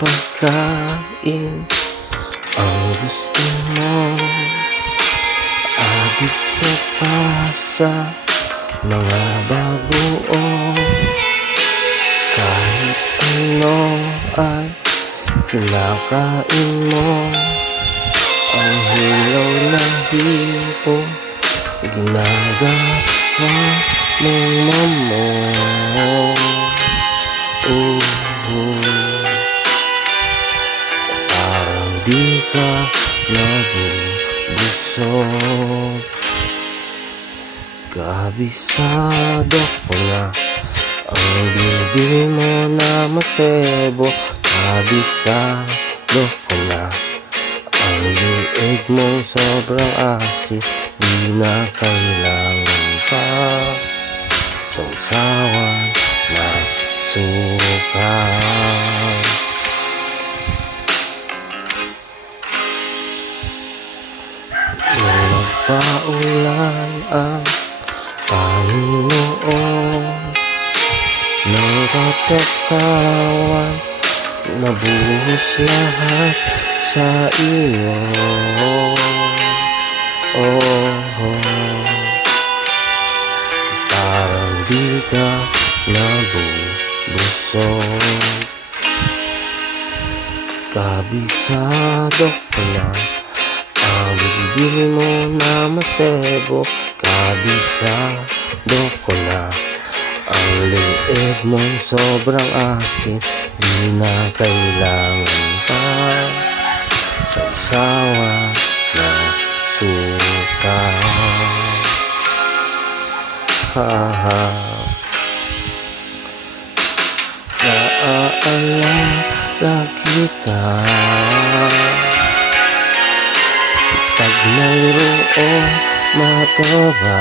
pagkain ang gusto mo. Adik ka pa sa mga bagoong, kahit ano ay kinakain mo. Ang hilaw na hipo ginagawa mong mamo. Parang di ka nabubusog. Kabisado ko na ang bilbil mo na masebo. Kabisado ko na ang liig mong sobrang asin. Di na kailangan pa sausawan na suka. Nung nagpaulan ang Panginoon ng katakawan, nabuhos lahat sa iyo. Parang di ka nabubusog. Kabisado ko na ang bilbil mo na masebo. Kabisado ko na ang liig mong sobrang asin. Di na kailangan pa sausawan na suka. Naaalala kita pag mayroong mataba.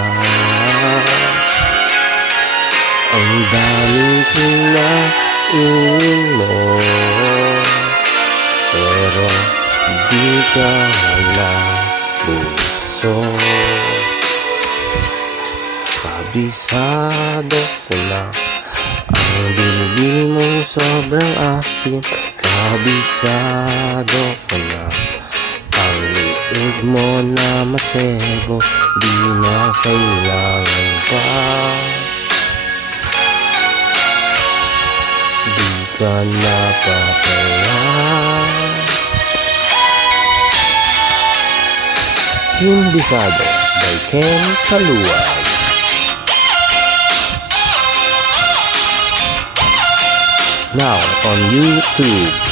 Ang daming kinain mo, pero di ka nabusog. Kabisado ko na ang bilbil mong sobrang asin. Kabisado ko na ang liig mo na masebo. Di na kailangan pa, di ka napapaya. Kimbisado by Ken Kaluwag. Now on YouTube.